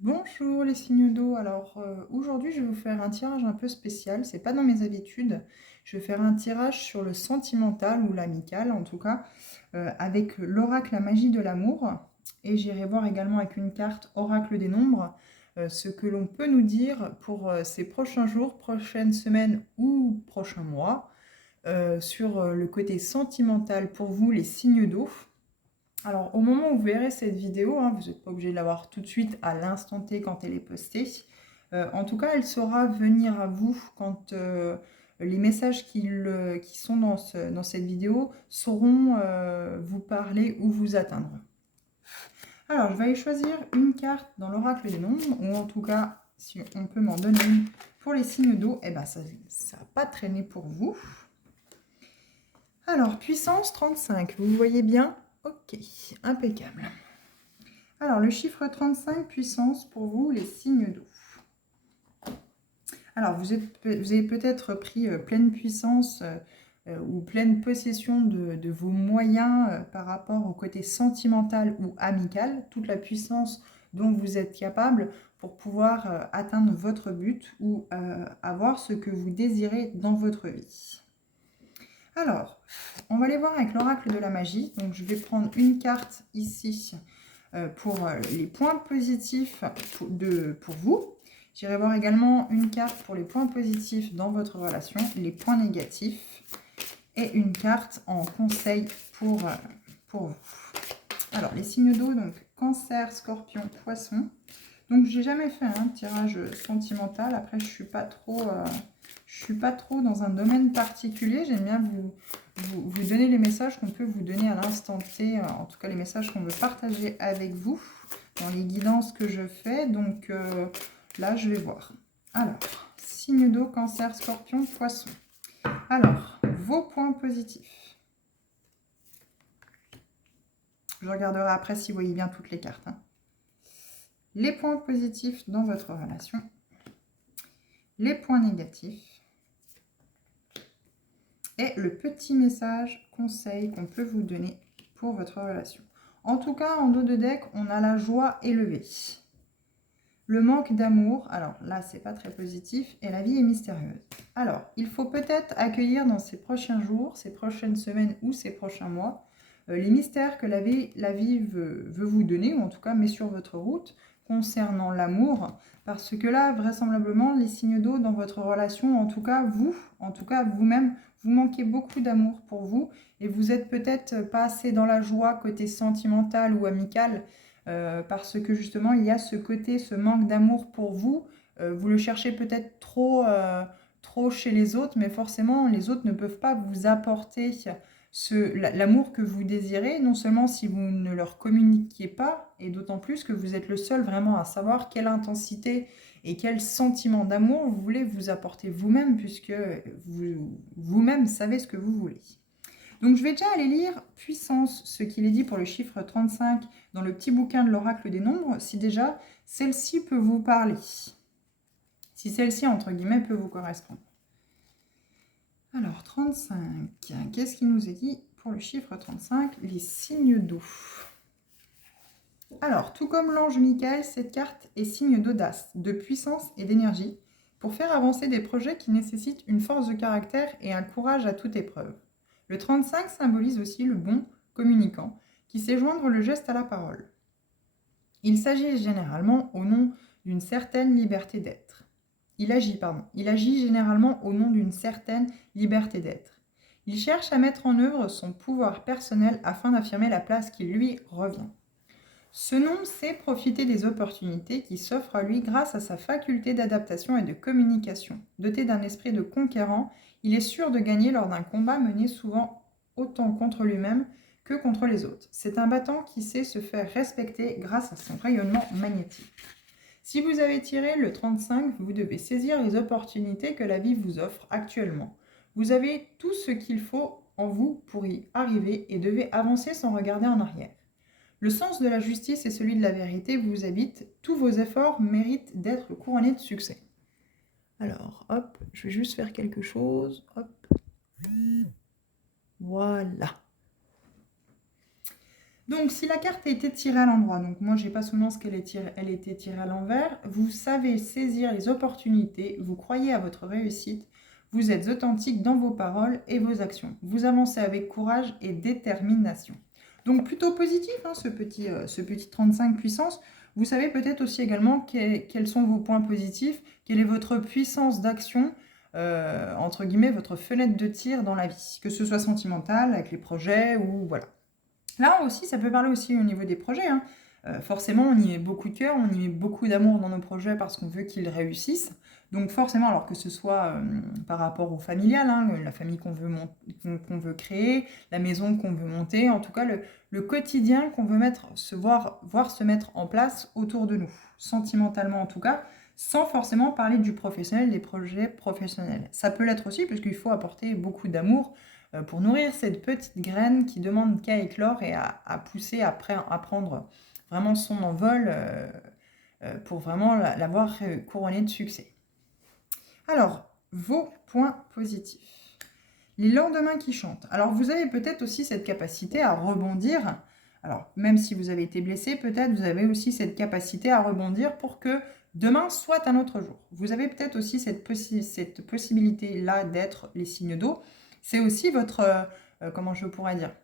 Bonjour les signes d'eau. Alors aujourd'hui, je vais vous faire un tirage un peu spécial. C'est pas dans mes habitudes. Je vais faire un tirage sur le sentimental ou l'amical, en tout cas, avec l'oracle La magie de l'amour. Et j'irai voir également avec une carte oracle des nombres ce que l'on peut nous dire pour ces prochains jours, prochaines semaines ou prochains mois sur le côté sentimental pour vous, les signes d'eau. Alors, au moment où vous verrez cette vidéo, hein, vous n'êtes pas obligé de la voir tout de suite à l'instant T quand elle est postée. En tout cas, elle saura venir à vous quand les messages qui sont dans cette vidéo sauront vous parler ou vous atteindre. Alors, je vais aller choisir une carte dans l'oracle des nombres, ou en tout cas, si on peut m'en donner une pour les signes d'eau, eh ben ça va pas traîner pour vous. Alors, puissance 35, vous voyez bien? Ok, impeccable. Alors, le chiffre 35, puissance, pour vous, les signes d'eau. Alors, vous avez peut-être pris pleine puissance ou pleine possession de vos moyens par rapport au côté sentimental ou amical, toute la puissance dont vous êtes capable pour pouvoir atteindre votre but ou avoir ce que vous désirez dans votre vie. Alors, on va aller voir avec l'oracle de la magie. Donc, je vais prendre une carte ici pour les points positifs pour vous. J'irai voir également une carte pour les points positifs dans votre relation, les points négatifs, et une carte en conseil pour vous. Alors, les signes d'eau, donc Cancer, Scorpion, Poisson. Donc, j'ai jamais fait un tirage sentimental. Après, je suis pas trop dans un domaine particulier. J'aime bien vous donner les messages qu'on peut vous donner à l'instant T. En tout cas, les messages qu'on veut partager avec vous dans les guidances que je fais. Donc, là, je vais voir. Alors, signe d'eau, Cancer, Scorpion, Poisson. Alors, vos points positifs. Je regarderai après si vous voyez bien toutes les cartes. Les points positifs dans votre relation. Les points négatifs. Et le petit message conseil qu'on peut vous donner pour votre relation. En tout cas, en dos de deck, on a la joie élevée. Le manque d'amour, alors là, c'est pas très positif, et la vie est mystérieuse. Alors, il faut peut-être accueillir dans ces prochains jours, ces prochaines semaines ou ces prochains mois, les mystères que la vie veut vous donner, ou en tout cas met sur votre route, concernant l'amour, parce que là, vraisemblablement, les signes d'eau dans votre relation, en tout cas vous-même, vous manquez beaucoup d'amour pour vous, et vous êtes peut-être pas assez dans la joie côté sentimental ou amical, parce que justement, il y a ce côté, ce manque d'amour pour vous. Vous le cherchez peut-être trop chez les autres, mais forcément, les autres ne peuvent pas vous apporter l'amour que vous désirez, non seulement si vous ne leur communiquiez pas, et d'autant plus que vous êtes le seul vraiment à savoir quelle intensité et quel sentiment d'amour vous voulez vous apporter vous-même, puisque vous-même savez ce que vous voulez. Donc je vais déjà aller lire puissance, ce qu'il est dit pour le chiffre 35 dans le petit bouquin de l'oracle des nombres, si déjà celle-ci peut vous parler. Si celle-ci, entre guillemets, peut vous correspondre. Alors 35, qu'est-ce qu'il nous est dit pour le chiffre 35? Les signes d'eau. Alors, tout comme l'ange Michael, cette carte est signe d'audace, de puissance et d'énergie pour faire avancer des projets qui nécessitent une force de caractère et un courage à toute épreuve. Le 35 symbolise aussi le bon communicant qui sait joindre le geste à la parole. Il s'agit généralement au nom d'une certaine liberté d'être. Il agit généralement au nom d'une certaine liberté d'être. Il cherche à mettre en œuvre son pouvoir personnel afin d'affirmer la place qui lui revient. Ce nom sait profiter des opportunités qui s'offrent à lui grâce à sa faculté d'adaptation et de communication. Doté d'un esprit de conquérant, il est sûr de gagner lors d'un combat mené souvent autant contre lui-même que contre les autres. C'est un battant qui sait se faire respecter grâce à son rayonnement magnétique. Si vous avez tiré le 35, vous devez saisir les opportunités que la vie vous offre actuellement. Vous avez tout ce qu'il faut en vous pour y arriver et devez avancer sans regarder en arrière. Le sens de la justice et celui de la vérité vous habitent. Tous vos efforts méritent d'être couronnés de succès. Alors, hop, je vais juste faire quelque chose. Hop. Voilà. Donc, si la carte a été tirée à l'endroit, donc moi, j'ai pas souvenance qu'elle elle était tirée à l'envers, vous savez saisir les opportunités, vous croyez à votre réussite, vous êtes authentique dans vos paroles et vos actions. Vous avancez avec courage et détermination. Donc, plutôt positif, hein, ce petit 35 puissance. Vous savez peut-être aussi également quels sont vos points positifs, quelle est votre puissance d'action, entre guillemets, votre fenêtre de tir dans la vie, que ce soit sentimental, avec les projets ou voilà. Là aussi, ça peut parler aussi au niveau des projets, hein. Forcément, on y met beaucoup de cœur, on y met beaucoup d'amour dans nos projets parce qu'on veut qu'ils réussissent. Donc forcément, alors que ce soit par rapport au familial, hein, la famille qu'on veut créer, la maison qu'on veut monter, en tout cas le quotidien qu'on veut voir se mettre en place autour de nous, sentimentalement en tout cas, sans forcément parler du professionnel, des projets professionnels. Ça peut l'être aussi parce qu'il faut apporter beaucoup d'amour pour nourrir cette petite graine qui demande qu'à éclore et à pousser après, à prendre vraiment son envol pour vraiment l'avoir couronnée de succès. Alors, vos points positifs. Les lendemains qui chantent. Alors, vous avez peut-être aussi cette capacité à rebondir. Alors, même si vous avez été blessé, peut-être vous avez aussi cette capacité à rebondir pour que demain soit un autre jour. Vous avez peut-être aussi cette possibilité-là d'être les signes d'eau. C'est aussi votre, comment je pourrais dire,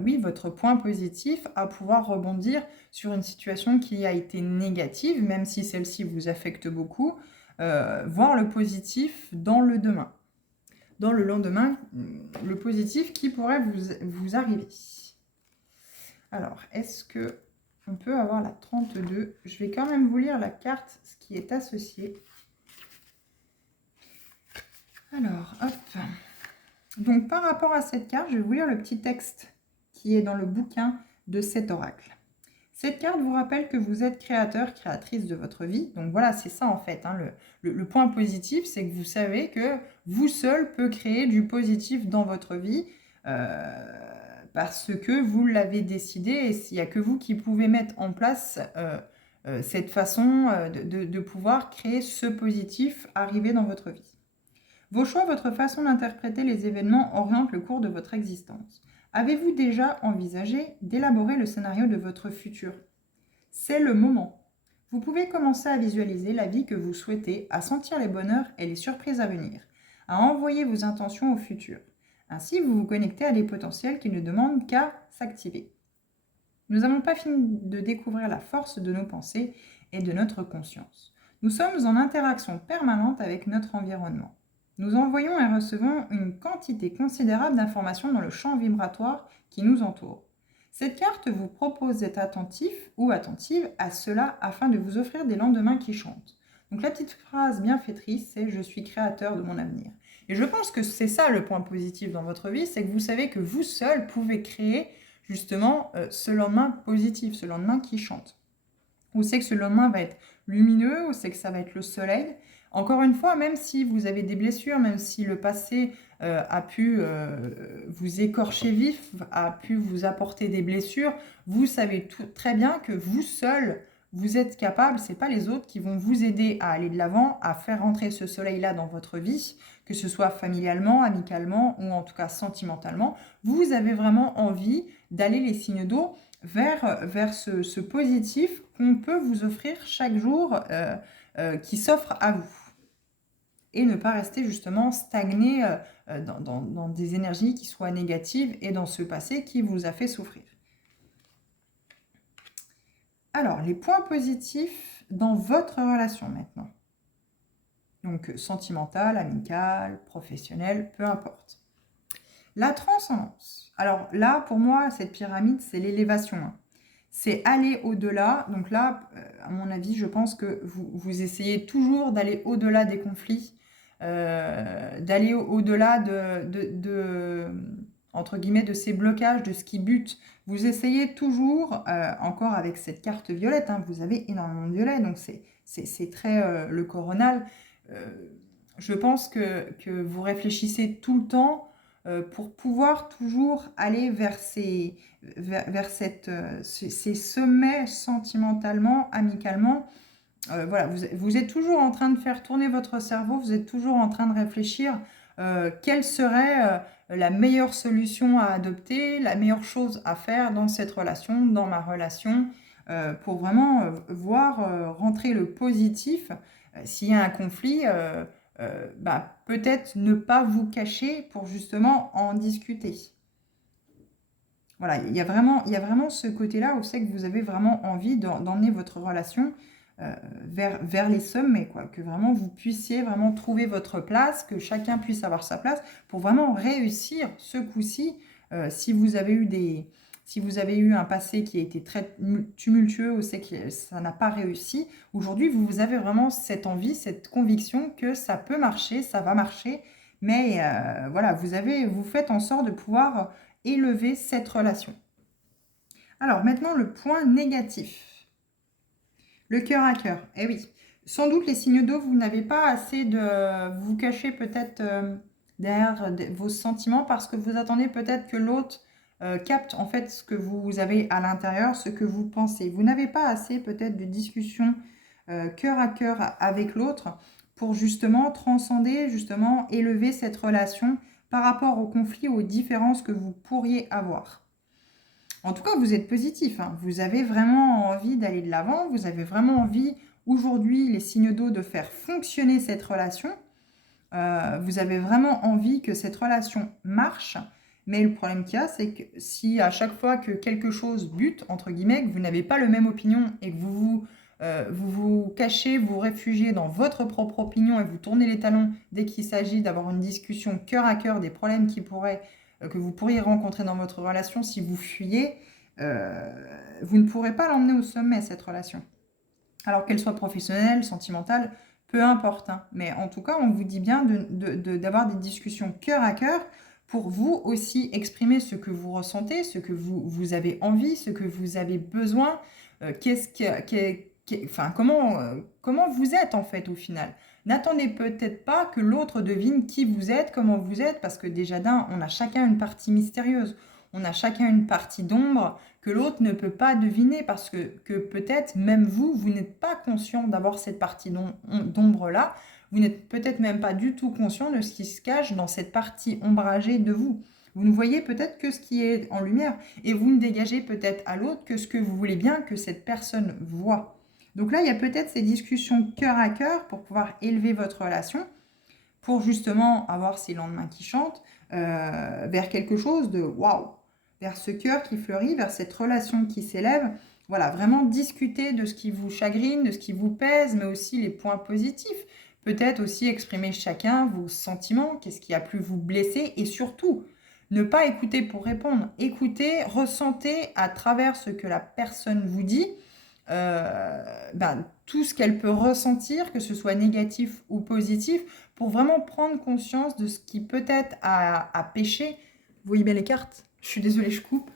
oui, votre point positif à pouvoir rebondir sur une situation qui a été négative, même si celle-ci vous affecte beaucoup, voir le positif dans le demain. Dans le lendemain, le positif qui pourrait vous arriver. Alors, est-ce que on peut avoir la 32 ? Je vais quand même vous lire la carte, ce qui est associé. Alors, hop. Donc, par rapport à cette carte, je vais vous lire le petit texte qui est dans le bouquin de cet oracle. Cette carte vous rappelle que vous êtes créateur, créatrice de votre vie. Donc voilà, c'est ça en fait. Hein, le point positif, c'est que vous savez que vous seul peut créer du positif dans votre vie parce que vous l'avez décidé et il n'y a que vous qui pouvez mettre en place cette façon de pouvoir créer ce positif arriver dans votre vie. Vos choix, votre façon d'interpréter les événements orientent le cours de votre existence. Avez-vous déjà envisagé d'élaborer le scénario de votre futur ? C'est le moment. Vous pouvez commencer à visualiser la vie que vous souhaitez, à sentir les bonheurs et les surprises à venir, à envoyer vos intentions au futur. Ainsi, vous vous connectez à des potentiels qui ne demandent qu'à s'activer. Nous n'avons pas fini de découvrir la force de nos pensées et de notre conscience. Nous sommes en interaction permanente avec notre environnement. Nous envoyons et recevons une quantité considérable d'informations dans le champ vibratoire qui nous entoure. Cette carte vous propose d'être attentif ou attentive à cela afin de vous offrir des lendemains qui chantent. Donc la petite phrase bienfaitrice, c'est « Je suis créateur de mon avenir ». Et je pense que c'est ça le point positif dans votre vie, c'est que vous savez que vous seul pouvez créer justement ce lendemain positif, ce lendemain qui chante. Vous savez que ce lendemain va être lumineux, vous savez que ça va être le soleil. Encore une fois, même si vous avez des blessures, même si le passé a pu vous écorcher vif, a pu vous apporter des blessures, vous savez très bien que vous seul, vous êtes capable, ce n'est pas les autres qui vont vous aider à aller de l'avant, à faire rentrer ce soleil-là dans votre vie, que ce soit familialement, amicalement ou en tout cas sentimentalement. Vous avez vraiment envie d'aller les signes d'eau vers ce positif qu'on peut vous offrir chaque jour qui s'offre à vous. Et ne pas rester justement stagné dans des énergies qui soient négatives et dans ce passé qui vous a fait souffrir. Alors, les points positifs dans votre relation maintenant. Donc, sentimental, amical, professionnel, peu importe. La transcendance. Alors là, pour moi, cette pyramide, c'est l'élévation. Hein. C'est aller au-delà. Donc là, à mon avis, je pense que vous essayez toujours d'aller au-delà des conflits, d'aller au-delà entre guillemets, de ces blocages, de ce qui bute. Vous essayez toujours, encore avec cette carte violette, hein, vous avez énormément de violet, donc c'est très le coronal. Je pense que vous réfléchissez tout le temps pour pouvoir toujours aller vers ces sommets sentimentalement, amicalement. Voilà, vous êtes toujours en train de faire tourner votre cerveau, vous êtes toujours en train de réfléchir quelle serait la meilleure solution à adopter, la meilleure chose à faire dans cette relation, dans ma relation, pour vraiment voir rentrer le positif. S'il y a un conflit, peut-être ne pas vous cacher pour justement en discuter. Voilà, il y a vraiment ce côté-là où c'est que vous avez vraiment envie d'emmener votre relation vers les sommets, quoi. Que vraiment vous puissiez vraiment trouver votre place, que chacun puisse avoir sa place pour vraiment réussir ce coup-ci. Si vous avez eu un passé qui a été très tumultueux ou c'est que ça n'a pas réussi, aujourd'hui vous avez vraiment cette envie, cette conviction que ça peut marcher, ça va marcher, mais voilà, vous faites en sorte de pouvoir élever cette relation. Alors maintenant, le point négatif. Le cœur à cœur. Eh oui, sans doute les signes d'eau, vous n'avez pas assez de... Vous cachez peut-être derrière vos sentiments parce que vous attendez peut-être que l'autre capte en fait ce que vous avez à l'intérieur, ce que vous pensez. Vous n'avez pas assez peut-être de discussion cœur à cœur avec l'autre pour justement transcender, justement élever cette relation par rapport aux conflits, aux différences que vous pourriez avoir. En tout cas, vous êtes positif, hein. Vous avez vraiment envie d'aller de l'avant. Vous avez vraiment envie, aujourd'hui, les signes d'eau, de faire fonctionner cette relation. Vous avez vraiment envie que cette relation marche. Mais le problème qu'il y a, c'est que si à chaque fois que quelque chose bute, entre guillemets, que vous n'avez pas le même opinion et que vous cachez, vous réfugiez dans votre propre opinion et vous tournez les talons dès qu'il s'agit d'avoir une discussion cœur à cœur des problèmes que vous pourriez rencontrer dans votre relation, si vous fuyez, vous ne pourrez pas l'emmener au sommet, cette relation. Alors qu'elle soit professionnelle, sentimentale, peu importe, hein. Mais en tout cas, on vous dit bien d'avoir des discussions cœur à cœur pour vous aussi exprimer ce que vous ressentez, ce que vous avez envie, ce que vous avez besoin, comment vous êtes en fait au final. N'attendez peut-être pas que l'autre devine qui vous êtes, comment vous êtes, parce que déjà on a chacun une partie mystérieuse, on a chacun une partie d'ombre que l'autre ne peut pas deviner parce que peut-être même vous n'êtes pas conscient d'avoir cette partie d'ombre-là, vous n'êtes peut-être même pas du tout conscient de ce qui se cache dans cette partie ombragée de vous. Vous ne voyez peut-être que ce qui est en lumière et vous ne dégagez peut-être à l'autre que ce que vous voulez bien que cette personne voit. Donc là, il y a peut-être ces discussions cœur à cœur pour pouvoir élever votre relation, pour justement avoir ces lendemains qui chantent vers quelque chose de waouh, vers ce cœur qui fleurit, vers cette relation qui s'élève. Voilà, vraiment discuter de ce qui vous chagrine, de ce qui vous pèse, mais aussi les points positifs. Peut-être aussi exprimer chacun vos sentiments, qu'est-ce qui a pu vous blesser, et surtout, ne pas écouter pour répondre. Écoutez, ressentez à travers ce que la personne vous dit, tout ce qu'elle peut ressentir, que ce soit négatif ou positif, pour vraiment prendre conscience de ce qui peut-être a péché. Vous voyez bien les cartes? Je suis désolée, je coupe.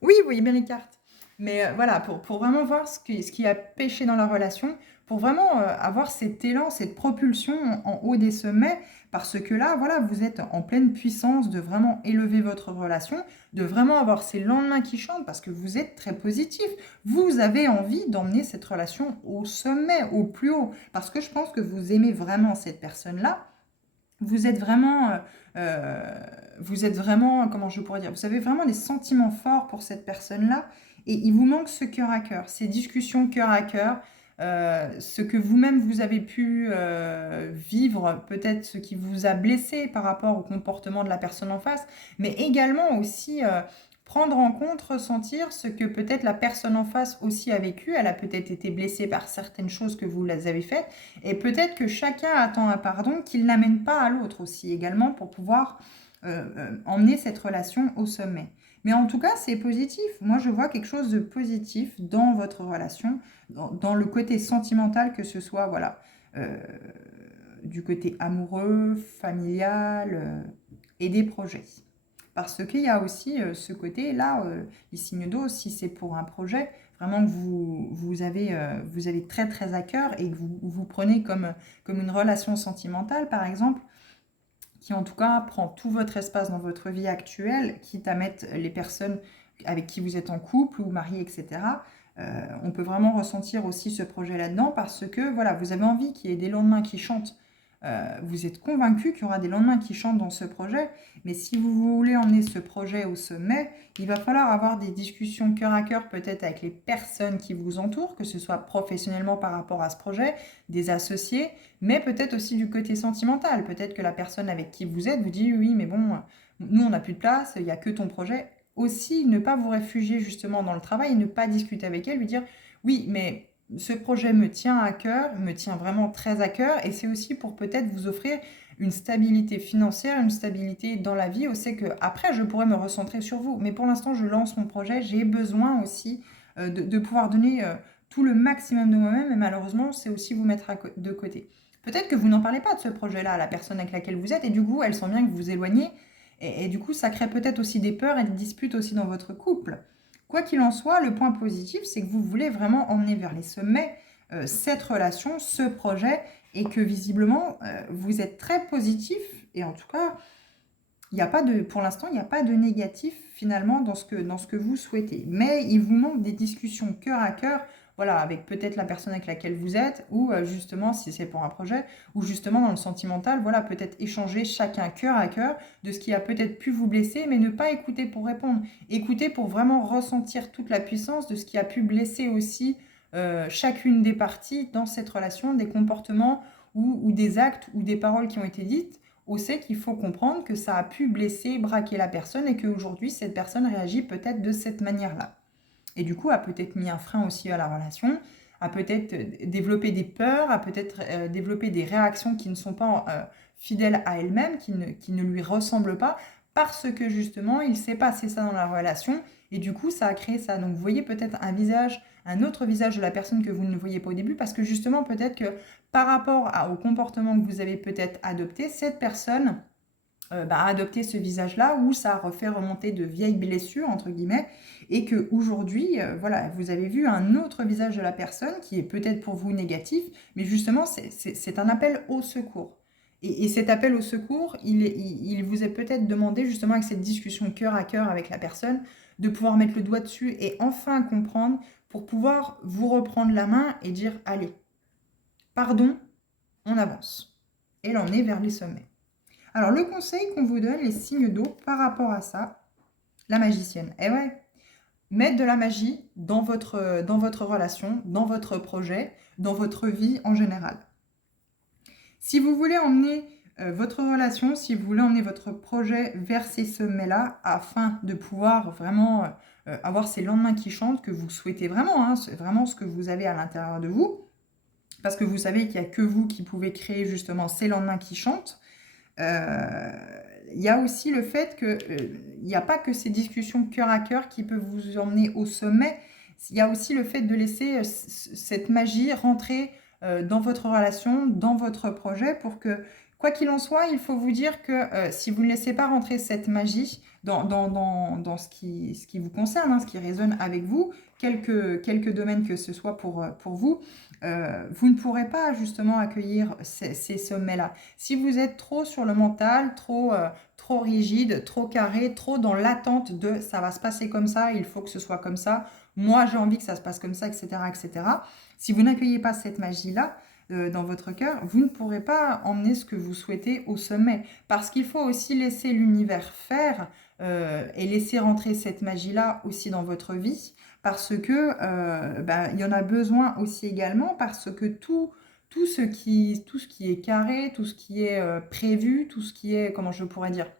Oui, vous voyez bien les cartes. Mais voilà, pour vraiment voir ce qui a péché dans la relation, pour vraiment avoir cet élan, cette propulsion en haut des sommets, parce que là, voilà, vous êtes en pleine puissance de vraiment élever votre relation, de vraiment avoir ces lendemains qui chantent, parce que vous êtes très positif. Vous avez envie d'emmener cette relation au sommet, au plus haut, parce que je pense que vous aimez vraiment cette personne-là. Vous êtes vraiment, comment je pourrais dire, vous avez vraiment des sentiments forts pour cette personne-là et il vous manque ce cœur à cœur, ces discussions cœur à cœur, ce que vous-même vous avez pu vivre, peut-être ce qui vous a blessé par rapport au comportement de la personne en face, mais également aussi prendre en compte, ressentir ce que peut-être la personne en face aussi a vécu. Elle a peut-être été blessée par certaines choses que vous les avez faites et peut-être que chacun attend un pardon qu'il n'amène pas à l'autre aussi également pour pouvoir emmener cette relation au sommet. Mais en tout cas, c'est positif. Moi, je vois quelque chose de positif dans votre relation, dans le côté sentimental, que ce soit voilà, du côté amoureux, familial et des projets. Parce qu'il y a aussi ce côté-là, les signes d'eau, si c'est pour un projet, vraiment que vous avez très très à cœur et que vous prenez comme une relation sentimentale, par exemple, qui en tout cas prend tout votre espace dans votre vie actuelle, quitte à mettre les personnes avec qui vous êtes en couple ou mariés, etc. On peut vraiment ressentir aussi ce projet là-dedans parce que voilà, vous avez envie qu'il y ait des lendemains qui chantent vous êtes convaincu qu'il y aura des lendemains qui chantent dans ce projet, mais si vous voulez emmener ce projet au sommet, il va falloir avoir des discussions cœur à cœur peut-être avec les personnes qui vous entourent, que ce soit professionnellement par rapport à ce projet, des associés, mais peut-être aussi du côté sentimental. Peut-être que la personne avec qui vous êtes vous dit oui, mais bon, nous on n'a plus de place, il n'y a que ton projet. Aussi, ne pas vous réfugier justement dans le travail, ne pas discuter avec elle, lui dire oui, mais ce projet me tient à cœur, me tient vraiment très à cœur, et c'est aussi pour peut-être vous offrir une stabilité financière, une stabilité dans la vie, c'est que après je pourrais me recentrer sur vous. Mais pour l'instant, je lance mon projet, j'ai besoin aussi de pouvoir donner tout le maximum de moi-même, et malheureusement, c'est aussi vous mettre de côté. Peut-être que vous n'en parlez pas de ce projet-là à la personne avec laquelle vous êtes, et du coup, elle sent bien que vous vous éloignez, et du coup, ça crée peut-être aussi des peurs et des disputes aussi dans votre couple. Quoi qu'il en soit, le point positif, c'est que vous voulez vraiment emmener vers les sommets cette relation, ce projet, et que visiblement, vous êtes très positif, et en tout cas, il n'y a pas de, pour l'instant, il n'y a pas de négatif finalement dans ce que vous souhaitez. Mais il vous manque des discussions cœur à cœur, voilà, avec peut-être la personne avec laquelle vous êtes, ou justement, si c'est pour un projet, ou justement dans le sentimental, voilà, peut-être échanger chacun cœur à cœur de ce qui a peut-être pu vous blesser, mais ne pas écouter pour répondre. Écouter pour vraiment ressentir toute la puissance de ce qui a pu blesser aussi chacune des parties dans cette relation, des comportements ou des actes ou des paroles qui ont été dites. On sait qu'il faut comprendre que ça a pu blesser, braquer la personne et qu'aujourd'hui, cette personne réagit peut-être de cette manière-là. Et du coup, a peut-être mis un frein aussi à la relation, a peut-être développé des peurs, a peut-être développé des réactions qui ne sont pas fidèles à elle-même, qui ne lui ressemblent pas, parce que justement, il s'est passé ça dans la relation, et du coup, ça a créé ça. Donc, vous voyez peut-être un autre visage de la personne que vous ne voyez pas au début, parce que justement, peut-être que par rapport au comportement que vous avez peut-être adopté, cette personne a adopté ce visage-là où ça a refait remonter de vieilles blessures, entre guillemets, et qu'aujourd'hui, voilà, vous avez vu un autre visage de la personne qui est peut-être pour vous négatif, mais justement, c'est un appel au secours. Et cet appel au secours, il vous est peut-être demandé, justement, avec cette discussion cœur à cœur avec la personne, de pouvoir mettre le doigt dessus et enfin comprendre pour pouvoir vous reprendre la main et dire, allez, pardon, on avance. Et là, on est vers les sommets. Alors, le conseil qu'on vous donne, les signes d'eau par rapport à ça, la magicienne. Eh ouais, mettre de la magie dans votre relation, dans votre projet, dans votre vie en général. Si vous voulez emmener votre relation, si vous voulez emmener votre projet vers ces sommets-là, afin de pouvoir vraiment avoir ces lendemains qui chantent que vous souhaitez vraiment, hein, c'est vraiment ce que vous avez à l'intérieur de vous, parce que vous savez qu'il n'y a que vous qui pouvez créer justement ces lendemains qui chantent. Il y a aussi le fait qu'il n'y a pas que ces discussions cœur à cœur qui peuvent vous emmener au sommet. Il y a aussi le fait de laisser cette magie rentrer dans votre relation, dans votre projet, pour que, quoi qu'il en soit, il faut vous dire que si vous ne laissez pas rentrer cette magie dans ce qui vous concerne, hein, ce qui résonne avec vous, quelques domaines que ce soit pour vous, vous ne pourrez pas justement accueillir ces sommets-là. Si vous êtes trop sur le mental, trop rigide, trop carré, trop dans l'attente de ça va se passer comme ça, il faut que ce soit comme ça, moi j'ai envie que ça se passe comme ça, etc. etc. Si vous n'accueillez pas cette magie-là dans votre cœur, vous ne pourrez pas emmener ce que vous souhaitez au sommet. Parce qu'il faut aussi laisser l'univers faire et laisser rentrer cette magie-là aussi dans votre vie. Parce que il y en a besoin aussi également, parce que tout ce qui est carré, tout ce qui est prévu, tout ce qui est, comment je pourrais dire,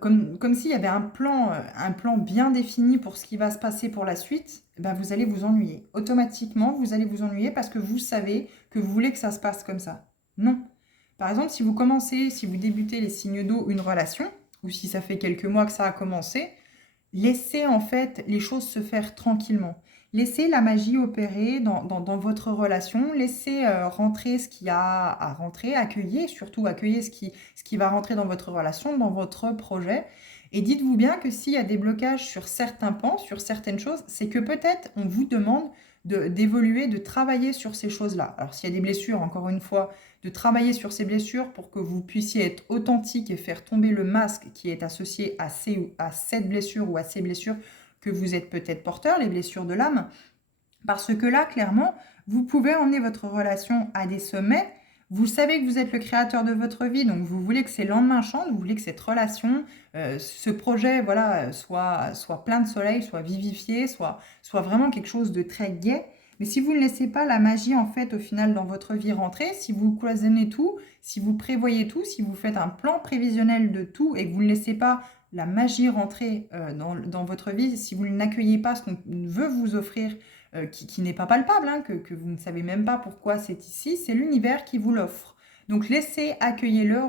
comme s'il y avait un plan bien défini pour ce qui va se passer pour la suite, vous allez vous ennuyer. Automatiquement, vous allez vous ennuyer parce que vous savez que vous voulez que ça se passe comme ça. Non. Par exemple, si vous débutez les signes d'eau, une relation, ou si ça fait quelques mois que ça a commencé, laissez en fait les choses se faire tranquillement. Laissez la magie opérer dans votre relation. Laissez rentrer ce qu'il y a à rentrer, surtout accueillez ce qui va rentrer dans votre relation, dans votre projet. Et dites-vous bien que s'il y a des blocages sur certains pans, sur certaines choses, c'est que peut-être on vous demande d'évoluer, de travailler sur ces choses-là. Alors s'il y a des blessures, encore une fois, de travailler sur ces blessures pour que vous puissiez être authentique et faire tomber le masque qui est associé à cette blessure ou à ces blessures que vous êtes peut-être porteur, les blessures de l'âme. Parce que là, clairement, vous pouvez emmener votre relation à des sommets. Vous savez que vous êtes le créateur de votre vie, donc vous voulez que ces lendemains chantent, vous voulez que cette relation, ce projet, voilà, soit plein de soleil, soit vivifié, soit vraiment quelque chose de très gai. Mais si vous ne laissez pas la magie, en fait, au final, dans votre vie rentrer, si vous cloisonnez tout, si vous prévoyez tout, si vous faites un plan prévisionnel de tout et que vous ne laissez pas la magie rentrer dans votre vie, si vous n'accueillez pas ce qu'on veut vous offrir, qui n'est pas palpable, hein, que vous ne savez même pas pourquoi c'est ici, c'est l'univers qui vous l'offre. Donc laissez, accueillez-le,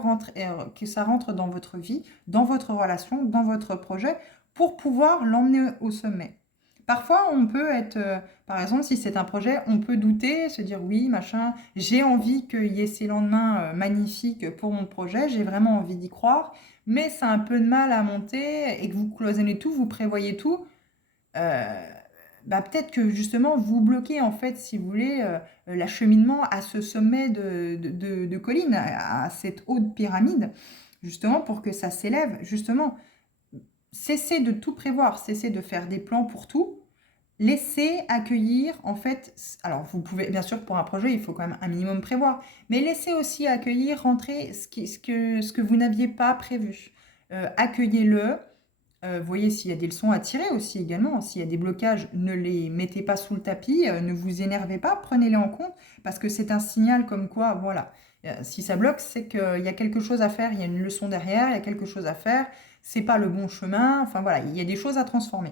que ça rentre dans votre vie, dans votre relation, dans votre projet, pour pouvoir l'emmener au sommet. Parfois, on peut être, par exemple, si c'est un projet, on peut douter, se dire oui, machin, j'ai envie qu'il y ait ces lendemains magnifiques pour mon projet, j'ai vraiment envie d'y croire, mais ça a un peu de mal à monter et que vous cloisonnez tout, vous prévoyez tout. Peut-être que justement vous bloquez en fait, si vous voulez, l'acheminement à ce sommet de colline, à cette haute pyramide, justement pour que ça s'élève. Justement, cessez de tout prévoir, cessez de faire des plans pour tout. Laissez accueillir, en fait, alors vous pouvez, bien sûr, pour un projet, il faut quand même un minimum prévoir, mais laissez aussi accueillir, rentrer ce que vous n'aviez pas prévu. Accueillez-le. Voyez s'il y a des leçons à tirer aussi également. S'il y a des blocages, ne les mettez pas sous le tapis, ne vous énervez pas, prenez-les en compte, parce que c'est un signal comme quoi, voilà, si ça bloque, c'est qu'il y a quelque chose à faire, il y a une leçon derrière, il y a quelque chose à faire, c'est pas le bon chemin, enfin voilà, il y a des choses à transformer.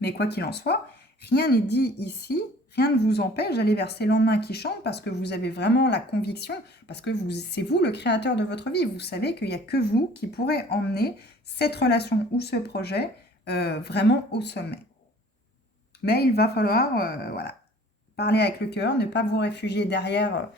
Mais quoi qu'il en soit, rien n'est dit ici, rien ne vous empêche d'aller vers ces lendemains qui chantent parce que vous avez vraiment la conviction, parce que c'est vous le créateur de votre vie. Vous savez qu'il n'y a que vous qui pourrez emmener cette relation ou ce projet vraiment au sommet. Mais il va falloir voilà, parler avec le cœur, ne pas vous réfugier derrière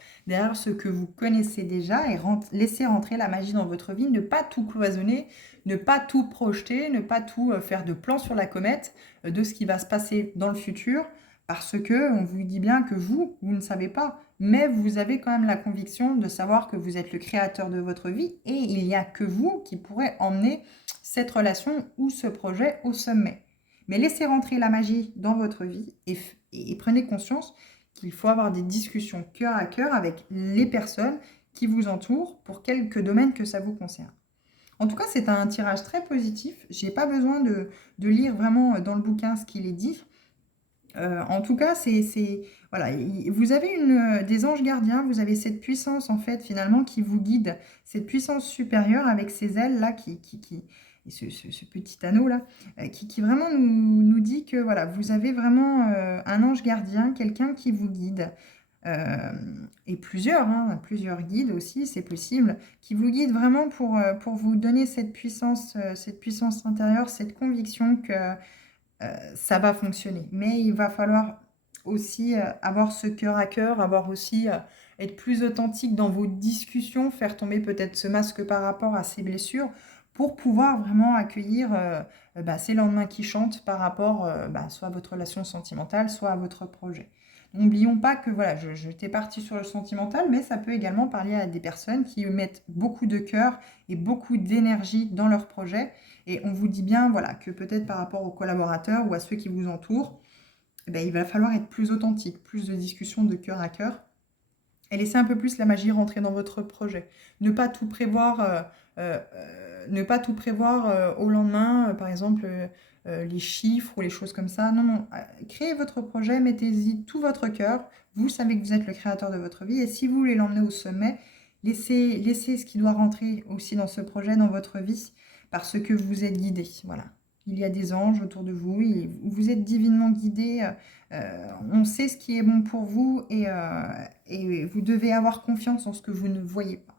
ce que vous connaissez déjà et laisser rentrer la magie dans votre vie, ne pas tout cloisonner, ne pas tout projeter, ne pas tout faire de plans sur la comète de ce qui va se passer dans le futur, parce que on vous dit bien que vous ne savez pas, mais vous avez quand même la conviction de savoir que vous êtes le créateur de votre vie et il n'y a que vous qui pourrez emmener cette relation ou ce projet au sommet. Mais laissez rentrer la magie dans votre vie et prenez conscience qu'il faut avoir des discussions cœur à cœur avec les personnes qui vous entourent pour quelques domaines que ça vous concerne. En tout cas, c'est un tirage très positif. Je n'ai pas besoin de lire vraiment dans le bouquin ce qu'il est dit. En tout cas, voilà, vous avez des anges gardiens, vous avez cette puissance en fait finalement qui vous guide, cette puissance supérieure avec ces ailes là et ce petit anneau là qui vraiment nous dit que voilà, vous avez vraiment un ange gardien, quelqu'un qui vous guide. Et plusieurs guides aussi, c'est possible, qui vous guident vraiment pour vous donner cette puissance intérieure, cette conviction que ça va fonctionner. Mais il va falloir aussi avoir ce cœur à cœur, avoir aussi être plus authentique dans vos discussions, faire tomber peut-être ce masque par rapport à ces blessures pour pouvoir vraiment accueillir ces lendemains qui chantent par rapport soit à votre relation sentimentale, soit à votre projet. N'oublions pas que voilà, j'étais partie sur le sentimental, mais ça peut également parler à des personnes qui mettent beaucoup de cœur et beaucoup d'énergie dans leur projet. Et on vous dit bien voilà, que peut-être par rapport aux collaborateurs ou à ceux qui vous entourent, il va falloir être plus authentique, plus de discussions de cœur à cœur. Et laisser un peu plus la magie rentrer dans votre projet. Ne pas tout prévoir, au lendemain, par exemple les chiffres ou les choses comme ça. Non. Créez votre projet, mettez-y tout votre cœur. Vous savez que vous êtes le créateur de votre vie. Et si vous voulez l'emmener au sommet, laissez ce qui doit rentrer aussi dans ce projet, dans votre vie, parce que vous êtes guidé. Voilà. Il y a des anges autour de vous, vous êtes divinement guidé, on sait ce qui est bon pour vous et vous devez avoir confiance en ce que vous ne voyez pas.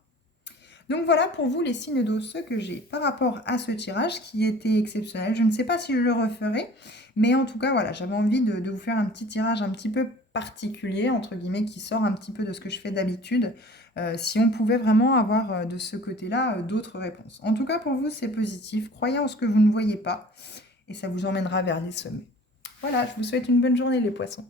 Donc voilà pour vous les signes d'eau, ceux que j'ai par rapport à ce tirage qui était exceptionnel. Je ne sais pas si je le referai, mais en tout cas voilà, j'avais envie de vous faire un petit tirage un petit peu particulier, entre guillemets, qui sort un petit peu de ce que je fais d'habitude. Si on pouvait vraiment avoir de ce côté-là d'autres réponses. En tout cas pour vous c'est positif, croyez en ce que vous ne voyez pas et ça vous emmènera vers les sommets. Voilà, je vous souhaite une bonne journée les poissons.